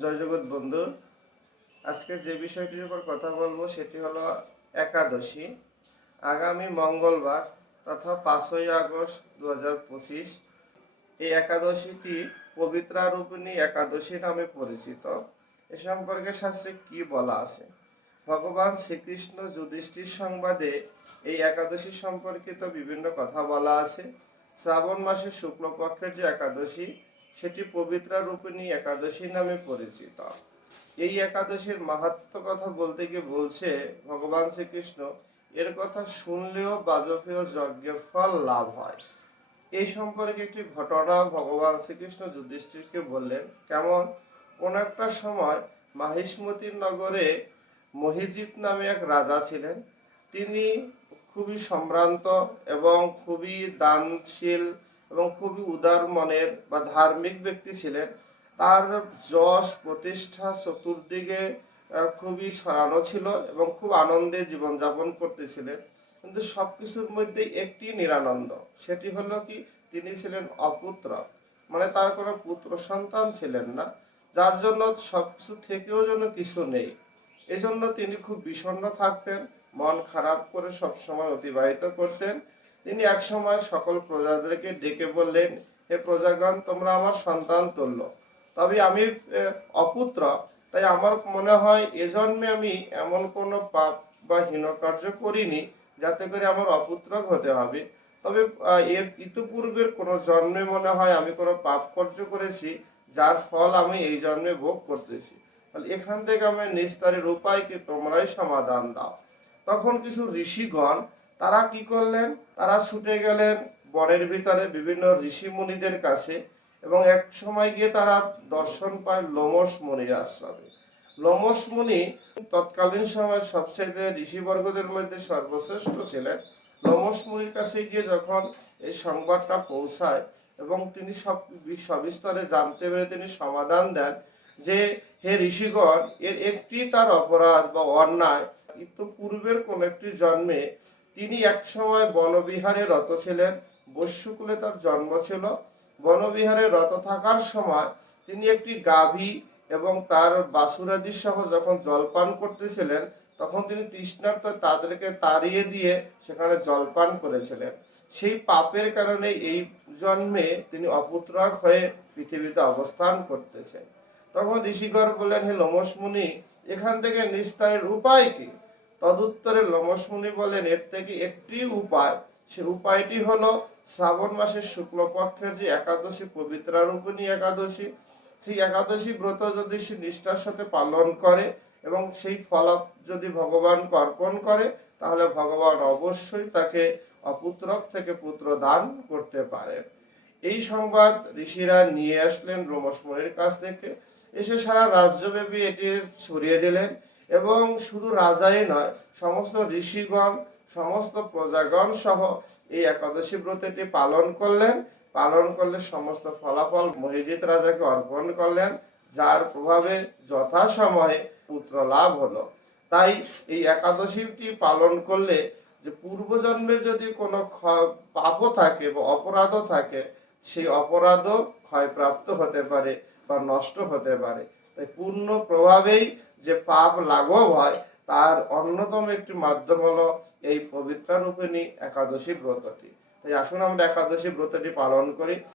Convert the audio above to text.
জয় জগৎ বন্ধু। আজকে যে বিষয়টির উপর কথা বলবো সেটি হলো একাদশী। আগামী মঙ্গলবার তথা 5ই আগস্ট 2025 এই একাদশীটি পবিত্রারূপিণী একাদশী নামে পরিচিত। এ সম্পর্কে শাস্ত্রে কি বলা আছে? ভগবান শ্রীকৃষ্ণ যুধিষ্ঠির সংবাদে এই একাদশী সম্পর্কিত বিভিন্ন কথা বলা আছে। শ্রাবণ মাসের শুক্লপক্ষের যে একাদশী সেটি পবিত্রারূপিণী একাদশী নামে পরিচিত। এই একাদশীর মাহাত্ম্য কথা বলতে গিয়ে বলছে ভগবান শ্রীকৃষ্ণ, এর কথা শুনলেও বাজপেয় যজ্ঞের ফল লাভ হয়। এই সম্পর্কে একটি ঘটনা ভগবান শ্রীকৃষ্ণ যুধিষ্ঠিরকে বললেন। কেমন? কোন একটা সময় মাহিষ্মতির নগরে মহিজিৎ নামে এক রাজা ছিলেন। তিনি খুবই সম্ভ্রান্ত এবং খুবই দানশীল এবং খুবই উদার মনের বা ধার্মিক ব্যক্তি ছিলেন। তার যশ প্রতিষ্ঠা চতুর্দিকে খুবই ছড়ানো ছিল এবং খুব আনন্দে জীবনযাপন করতেছিলেন। কিন্তু সবকিছুর মধ্যে একটি নিরানন্দ, সেটি হলো কি, তিনি ছিলেন অপুত্র, মানে তার কোনো পুত্র সন্তান ছিলেন না, যার জন্য সবকিছু থেকেও যেন কিছু নেই। এজন্য তিনি খুব বিষণ্ণ থাকতেন, মন খারাপ করে সবসময় অতিবাহিত করতেন। তিনি এক সময় সকল প্রজাদেরকে ডেকে বললেন, হে প্রজাগণ, তোমরা আমার সন্তান তুল্য, তবে আমি অপুত্র, তাই আমার মনে হয় এজন্মে আমি এমন কোনো পাপ বা হীন কার্য করিনি যাতে করে আমার অপুত্র হতে হবে। তবে এর ইতিপূর্বের কোনো জন্মে মনে হয় আমি কোনো পাপ কার্য করেছি, যার ফল আমি এই জন্মে ভোগ করতেছি। তাহলে এখান থেকে আমি নিস্তারের উপায়কে তোমরাই সমাধান দাও। তখন কিছু ঋষিগণ তারা কি করলেন, তারা ছুটে গেলেন বনের ভিতরে বিভিন্ন ঋষি মুনিদের কাছে এবং এক সময় গিয়ে তারা দর্শন পায় লোমশ মুনির আশ্রমে। লোমশ মুনি তৎকালীন সময় সবচেয়ে ঋষিবর্গদের মধ্যে সর্বশ্রেষ্ঠ ছিলেন। লোমশ মুনির কাছে গিয়ে যখন এই সংবাদটা পৌঁছায় এবং তিনি সবিস্তরে জানতে পেরে তিনি সমাধান দেন যে, হে ঋষিগণ, এর একটি তার অপরাধ বা অন্যায়, কিন্তু পূর্বের কোন একটি জন্মে তিনি এক সময় বনবিহারে রত ছিলেন। বস্যকুলে তার জন্ম ছিল। বনবিহারে রত থাকার সময় তিনি একটি গাভী এবং তার বাছুরাদি সহ যখন জলপান করতেছিলেন, তখন তিনি তৃষ্ণার্ত তাদেরকে তাড়িয়ে দিয়ে সেখানে জলপান করেছিলেন। সেই পাপের কারণে এই জন্মে তিনি অপুত্রক হয়ে পৃথিবীতে অবস্থান করতেছেন। তখন ঋষিগণ বললেন, হে লোমশ মুনি, এখান থেকে নিস্তারের উপায় কি? তদুত্তরে লোমশ মুনি বলেন, এর থেকে একটি উপায়, সে উপায়টি হলো শ্রাবণ মাসের শুক্লপক্ষের যে একাদশী, পবিত্রারূপিণী একাদশী, সেই একাদশী ব্রত যদি সে নিষ্ঠার সাথে পালন করে এবং সেই ফল যদি ভগবানকে অর্পণ করে, তাহলে ভগবান অবশ্যই তাকে অপুত্রক থেকে পুত্র দান করতে পারেন। এই সংবাদ ঋষিরা নিয়ে আসলেন লোমশ মুনির কাছ থেকে। এসে সারা রাজ্যব্যাপী এটি ছড়িয়ে দিলেন এবং শুধু রাজাই নয়, সমস্ত ঋষিগণ, সমস্ত প্রজাগণ সহ এই একাদশী ব্রতটি পালন করলেন। পালন করলে সমস্ত ফলাফল মহিজিৎ রাজাকে অর্পণ করলেন, যার প্রভাবে যথাসময়ে পুত্র লাভ হলো। তাই এই একাদশীটি পালন করলে যে পূর্বজন্মের যদি কোনো পাপও থাকে বা অপরাধও থাকে, সেই অপরাধও ক্ষয়প্রাপ্ত হতে পারে বা নষ্ট হতে পারে। তাই পূর্ণ প্রভাবেই যে পাপ লাঘব হয় তার অন্যতম একটি মাধ্যম হলো এই পবিত্রারূপিণী একাদশী ব্রতটি। তাই আসুন আমরা একাদশী ব্রতটি পালন করি।